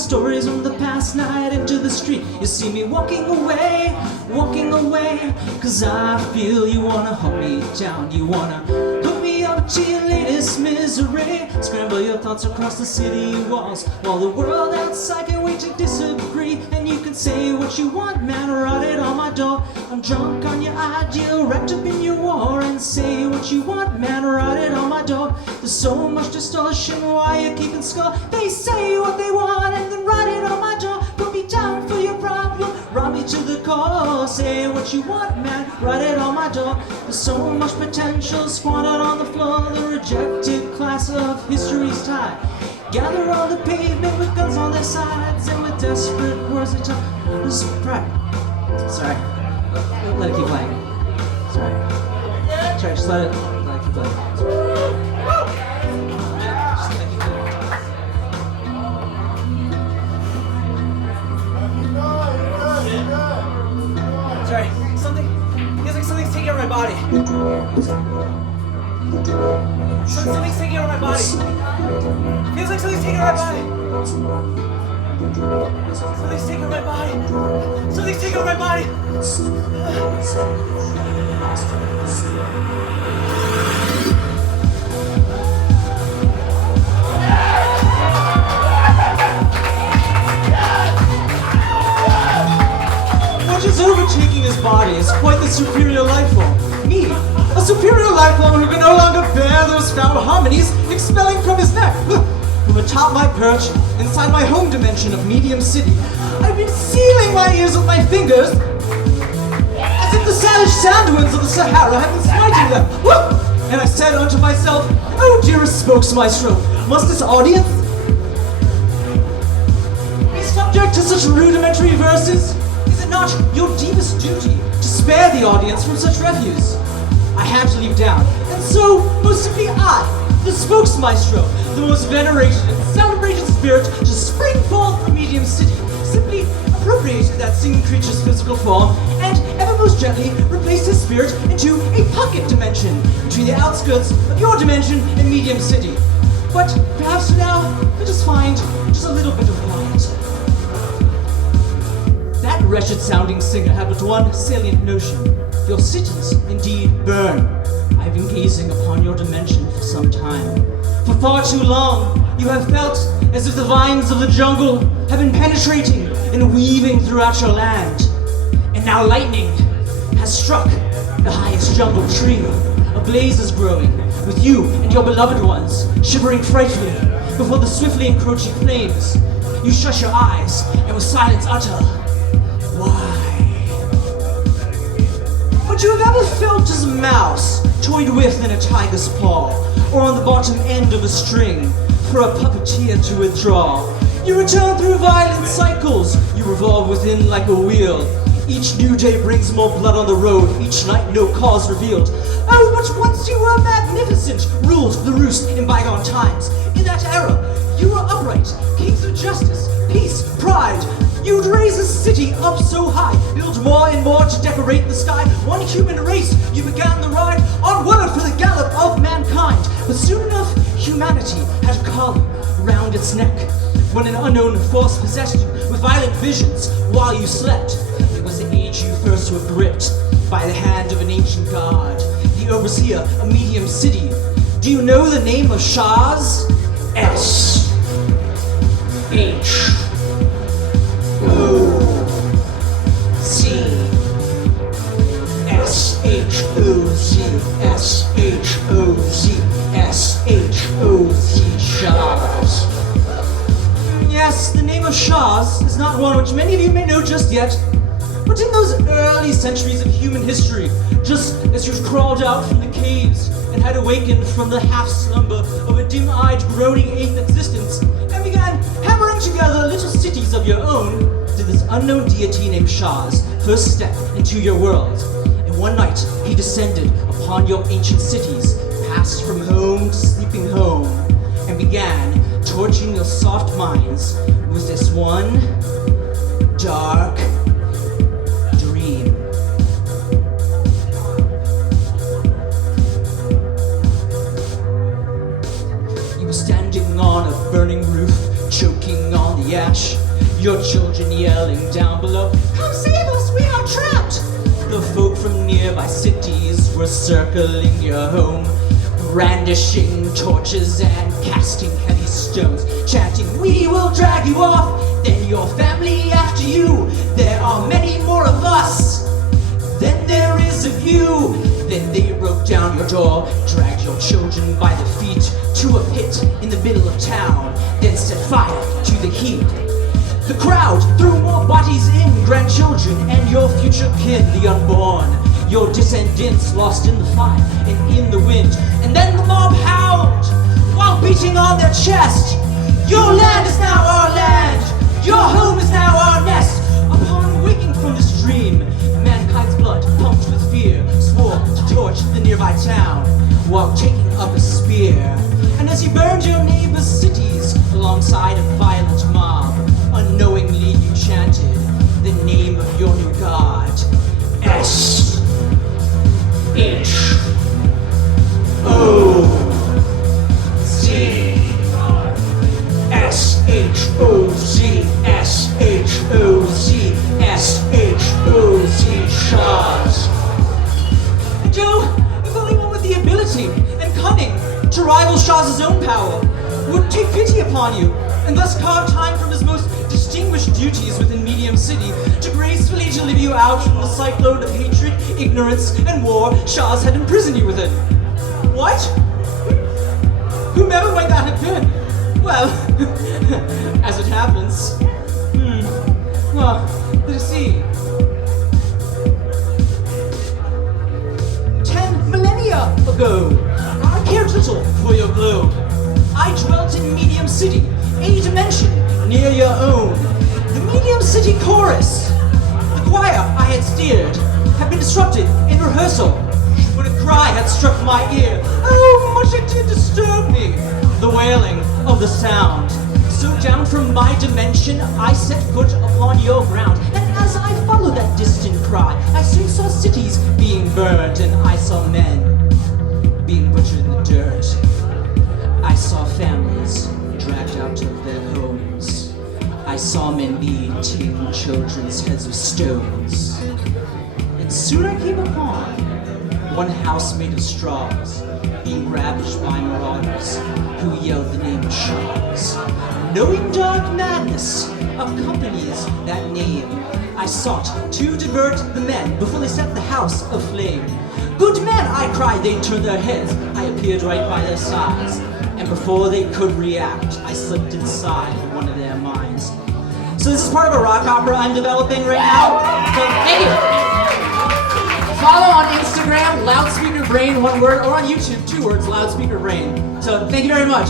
stories from the past night into the street. You see me walking away, cause I feel you wanna hold me down. You wanna hook me up to your latest misery. Scramble your thoughts across the city walls, while the world outside can wait to disagree. And you can say what you want, man, write it on my door. I'm drunk on your ideal, wrapped up in your war. And say what you want, man, write it on my door. There's so much distortion, why you keeping score? They say what they want and then write it on my door. Put me down for your problem, rob me to the core. Say what you want, man, write it on my door. There's so much potential squandered on the floor. The rejected class of history's tide gather on the pavement with guns on their sides, and with desperate words they talk. This is pride. Sorry. Let it keep playing. Sorry. Just let it keep playing. Sorry, feels like something's taking over my body. Something's taking over my body. Feels like something's taking over my body. Something's taking over my body. Something's taking over my body. What is overtaking his body is quite the superior life form. Me, a superior life form who can no longer bear those foul harmonies expelling from his neck. From atop my perch, inside my home dimension of Medium City, I've been sealing my ears with my fingers, as if the savage sandwinds of the Sahara have been smiting them. And I said unto myself, oh dearest spokesmaestro, must this audience be subject to such rudimentary verses? Is it not your deepest duty to spare the audience from such refuse? I had to leap down, and so, most simply I, the spokesmaestro, the most venerated and celebrated spirit to spring forth from Medium City, simply appropriated that singing creature's physical form and ever most gently replaced his spirit into a pocket dimension between the outskirts of your dimension and Medium City. But perhaps for now, we'll just find just a little bit of quiet. That wretched sounding singer had but one salient notion. Your cities indeed burn. I've been gazing upon your dimension for some time. For far too long, you have felt as if the vines of the jungle have been penetrating and weaving throughout your land. And now lightning has struck the highest jungle tree. A blaze is growing, with you and your beloved ones shivering frightfully before the swiftly encroaching flames. You shut your eyes and with silence utter, why? Would you have ever felt as a mouse toyed with in a tiger's paw, or on the bottom end of a string for a puppeteer to withdraw? You return through violent cycles, you revolve within like a wheel. Each new day brings more blood on the road, each night no cause revealed. Oh, but once you were magnificent, ruled the roost in bygone times. In that era, you were upright, kings of justice, peace, pride. You'd raise a city up so high, build more and more to decorate the sky. One human race, you began the ride, onward for the gallop of mankind. But soon enough, humanity had a collar round its neck, when an unknown force possessed you with violent visions while you slept. It was the age you first were gripped by the hand of an ancient god, the overseer of Medium City. Do you know the name of SHOZ? S-H-O-Z. S-H-O-Z. S-H-O-Z. S-H-O-Z. SHOZ. Yes, the name of SHOZ is not one which many of you may know just yet. But in those early centuries of human history, just as you crawled out from the caves and had awakened from the half-slumber of a dim-eyed, groaning eighth existence, and began hammering together little cities of your own, did this unknown deity named SHOZ first step into your world. And one night, he descended upon your ancient cities, passed from home to sleeping home, and began torturing your soft minds with this one dark dream. You were standing on a burning roof, choking on the ash. Your children yelling down below, "Come save us, we are trapped!" The folk from nearby cities were circling your home, brandishing torches and casting heavy stones, chanting, "We will drag you off, then your family after you. There are many more of us than there is of you." Then they broke down your door, dragged your children by the feet to a pit in the middle of town, then set fire to the heap. The crowd threw more bodies in, grandchildren and your future kin, the unborn, your descendants lost in the fire and in the wind. And then the mob howled while beating on their chest, "Your land is now our land, your home is now our nest." Upon waking from this dream, mankind's blood pumped with fear swore to torch the nearby town while taking up a spear. And as he burned your neighbors' cities alongside a violent mob, unknowingly you chanted the name of your new god, SHOZ. SHOZ, SHOZ, SHOZ, SHOZ. And Joe, if anyone with the ability and cunning to rival SHOZ's own power would take pity upon you and thus carve time from his most distinguished duties within Medium City to gracefully deliver you out from the cyclone of hatred, ignorance, and war SHOZ had imprisoned you within. What? Whomever might that have been? Well, as it happens. Well, let's see. 10 millennia ago, I cared little for your globe. I dwelt in Medium City, a dimension near your own. The Medium City chorus, the choir I had steered, had been disrupted in rehearsal when a cry had struck my ear. Oh, much it did disturb me, the wailing of the sound. So down from my dimension, I set foot upon your ground, and as I followed that distant cry, I soon saw cities being burned, and I saw men being butchered in the dirt. I saw families dragged out of their homes. I saw men beating children's heads with stones. And soon I came upon one house made of straws, being ravaged by marauders who yelled the name of SHOZ. Knowing dark madness accompanies that name, I sought to divert the men before they set the house aflame. "Good men," I cried, they turned their heads. I appeared right by their sides, and before they could react, I slipped inside one of their minds. So this is part of a rock opera I'm developing right now. So thank you. Follow on Instagram, Loudspeaker Brain, one word, or on YouTube, 2 words, Loudspeaker Brain. So thank you very much.